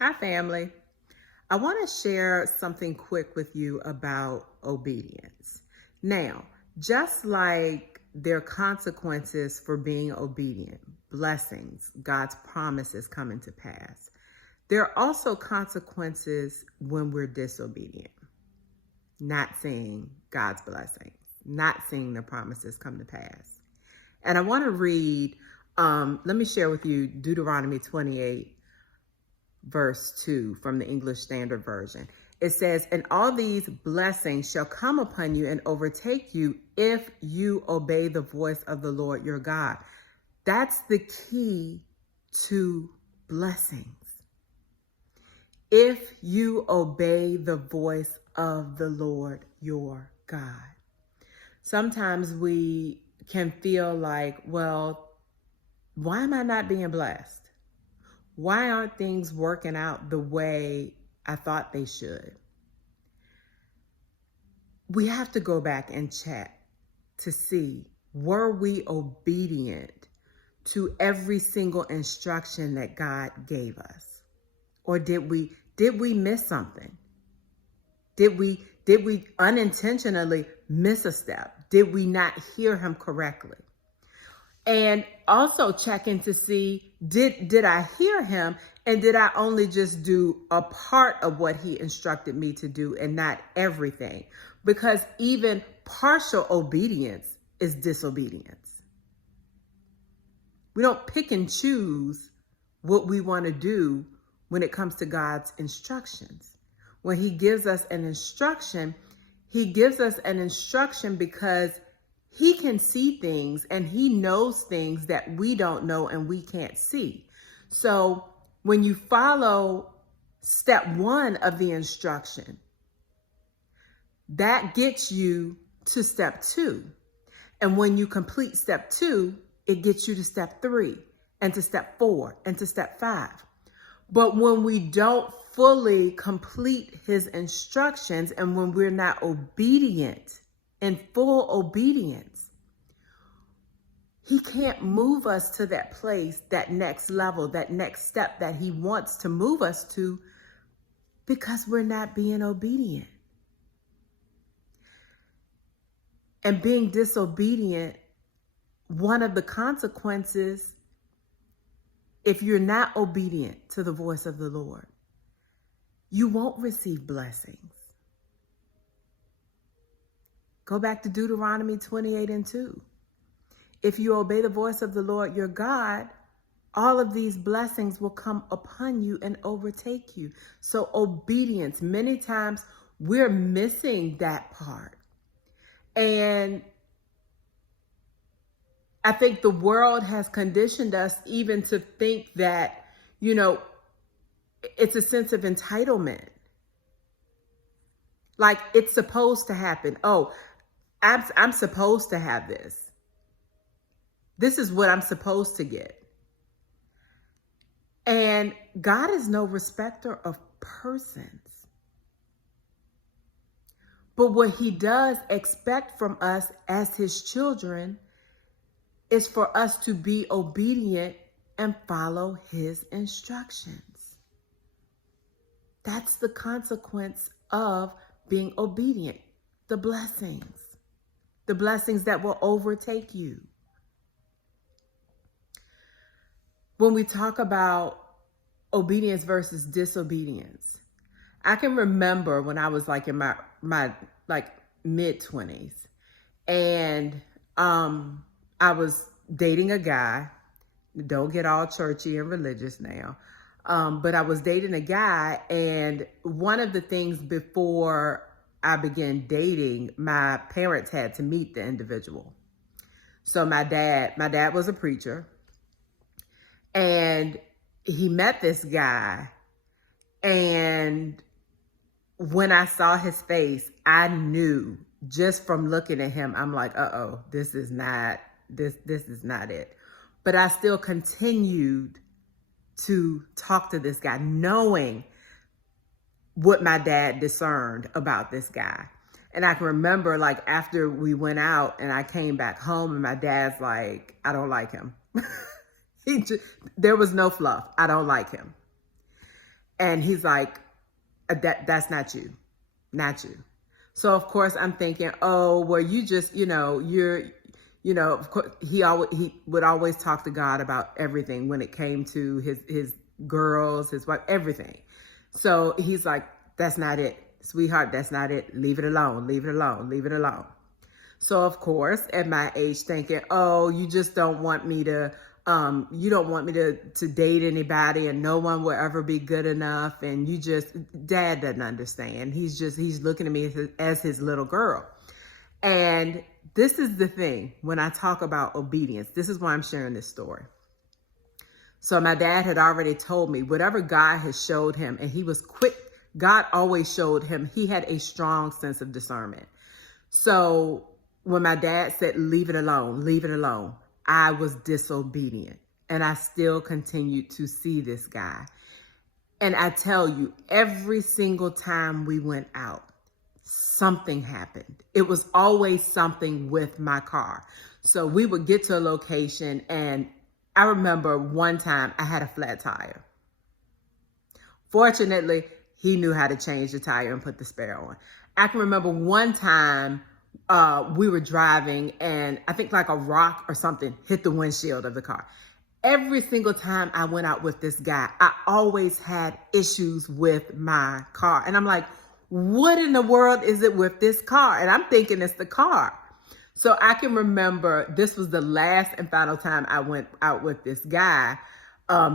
Hi, family. I want to share something quick with you about obedience. Now, just like there are consequences for being obedient, blessings, God's promises coming to pass, there are also consequences when we're disobedient, not seeing God's blessings, not seeing the promises come to pass. And I want to read, let me share with you Deuteronomy 28 verse 2 from the English Standard Version. It says, "And all these blessings shall come upon you and overtake you if you obey the voice of the Lord your God." That's the key to blessings. If you obey the voice of the Lord your God. Sometimes we can feel like, well, why am I not being blessed? Why aren't things working out the way I thought they should? We have to go back and check to see, were we obedient to every single instruction that God gave us? Or did we miss something? Did we unintentionally miss a step? Did we not hear him correctly? And also checking to see, did I hear him, and did I only just do a part of what he instructed me to do and not everything? Because even partial obedience is disobedience. We don't pick and choose what we want to do when it comes to God's instructions. When he gives us an instruction, he gives us an instruction because he can see things and he knows things that we don't know and we can't see. So when you follow step 1 of the instruction, that gets you to step 2. And when you complete step 2, it gets you to step 3 and to step 4 and to step 5. But when we don't fully complete his instructions and when we're not obedient, in full obedience, he can't move us to that place, that next level, that next step that he wants to move us to, because we're not being obedient. And being disobedient, one of the consequences, if you're not obedient to the voice of the Lord, you won't receive blessings. Go back to Deuteronomy 28 and 2. If you obey the voice of the Lord your God, all of these blessings will come upon you and overtake you. So obedience, many times we're missing that part. And I think the world has conditioned us even to think that, it's a sense of entitlement. Like it's supposed to happen. Oh, I'm supposed to have this. This is what I'm supposed to get. And God is no respecter of persons. But what he does expect from us as his children is for us to be obedient and follow his instructions. That's the consequence of being obedient. The blessings that will overtake you. When we talk about obedience versus disobedience, I can remember when I was like in my mid-20s, and I was dating a guy. Don't get all churchy and religious now. But I was dating a guy, and one of the things before I began dating, my parents had to meet the individual. So my dad was a preacher, and he met this guy, and when I saw his face, I knew just from looking at him, I'm like, this is not it. But I still continued to talk to this guy, knowing what my dad discerned about this guy. And I can remember, like, after we went out and I came back home and my dad's like, I don't like him. There was no fluff. I don't like him. And he's like, that's not you, not you. So of course I'm thinking, oh, well, you just, of course he would always talk to God about everything when it came to his girls, his wife, everything. So he's like, that's not it, sweetheart, that's not it. Leave it alone, leave it alone, leave it alone. So of course, at my age, thinking, oh, you just don't want me to, you don't want me to date anybody, and no one will ever be good enough. And Dad doesn't understand. He's looking at me as his little girl. And this is the thing, when I talk about obedience, this is why I'm sharing this story. So my dad had already told me whatever God has showed him, and he was quick. God always showed him, he had a strong sense of discernment. So when my dad said, leave it alone, I was disobedient, and I still continued to see this guy. And I tell you, every single time we went out, something happened. It was always something with my car. So we would get to a location, and I remember one time I had a flat tire. Fortunately, he knew how to change the tire and put the spare on. I can remember one time we were driving, and I think like a rock or something hit the windshield of the car. Every single time I went out with this guy, I always had issues with my car. And I'm like, what in the world is it with this car? And I'm thinking it's the car. So I can remember this was the last and final time I went out with this guy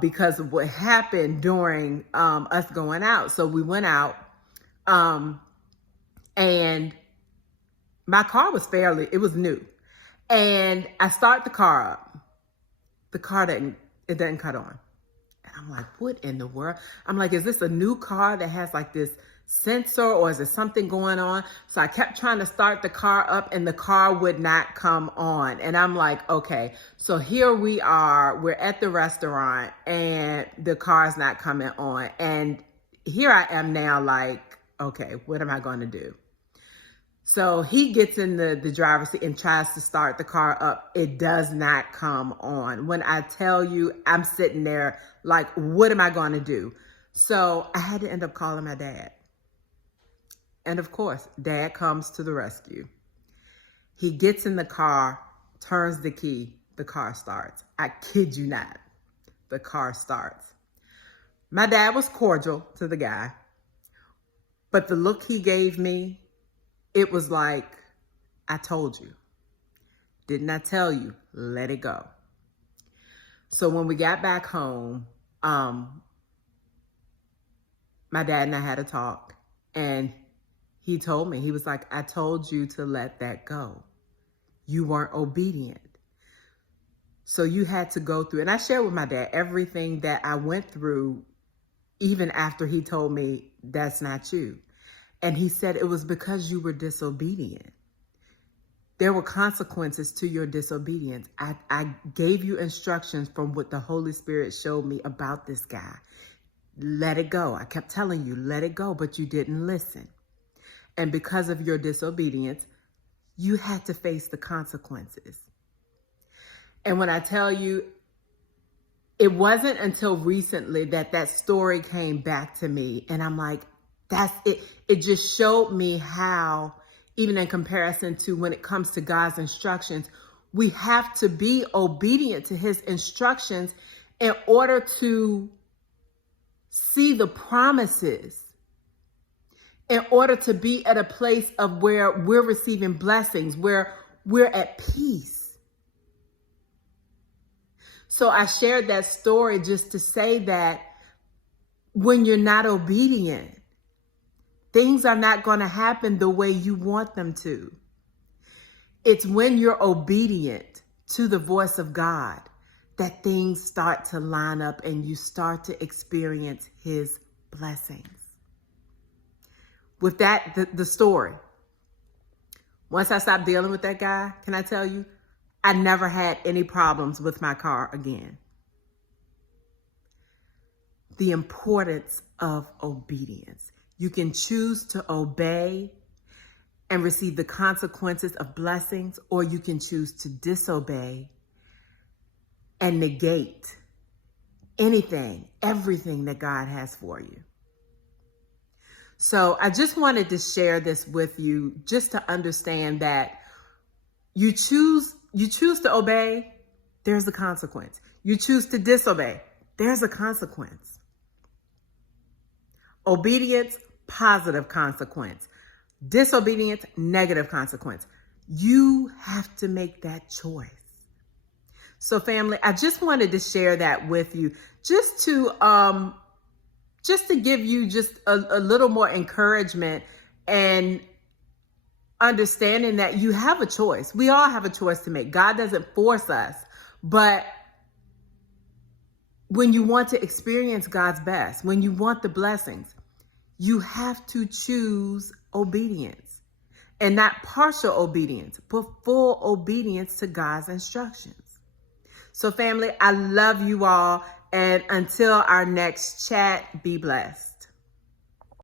because of what happened during us going out. So we went out and my car was it was new. And I start the car up. The car doesn't cut on. And I'm like, what in the world? I'm like, is this a new car that has like this sensor, or is there something going on? So I kept trying to start the car up, and the car would not come on. And I'm like, okay, so here we are, we're at the restaurant and the car's not coming on. And here I am now like, okay, what am I going to do? So he gets in the driver's seat and tries to start the car up. It does not come on. When I tell you, I'm sitting there like, what am I going to do? So I had to end up calling my dad. And of course, Dad comes to the rescue. He gets in the car, turns the key, the car starts. I kid you not, the car starts. My dad was cordial to the guy, but the look he gave me, it was like, I told you. Didn't I tell you? Let it go. So when we got back home, my dad and I had a talk, and he told me, he was like, I told you to let that go. You weren't obedient. So you had to go through, and I shared with my dad everything that I went through, even after he told me that's not you. And he said it was because you were disobedient. There were consequences to your disobedience. I gave you instructions from what the Holy Spirit showed me about this guy. Let it go. I kept telling you, let it go, but you didn't listen. And because of your disobedience, you had to face the consequences. And when I tell you, it wasn't until recently that story came back to me. And I'm like, that's it. It just showed me how, even in comparison to when it comes to God's instructions, we have to be obedient to his instructions in order to see the promises, in order to be at a place of where we're receiving blessings, where we're at peace. So I shared that story just to say that when you're not obedient, things are not going to happen the way you want them to. It's when you're obedient to the voice of God that things start to line up and you start to experience his blessings. With that, the story. Once I stopped dealing with that guy, can I tell you, I never had any problems with my car again. The importance of obedience. You can choose to obey and receive the consequences of blessings, or you can choose to disobey and negate everything that God has for you. So I just wanted to share this with you just to understand that you choose to obey, there's a consequence. You choose to disobey, there's a consequence. Obedience, positive consequence. Disobedience, negative consequence. You have to make that choice. So family, I just wanted to share that with you just to give you just a little more encouragement and understanding that you have a choice. We all have a choice to make. God doesn't force us, but when you want to experience God's best, when you want the blessings, you have to choose obedience, and not partial obedience, but full obedience to God's instructions. So family, I love you all. And until our next chat, be blessed.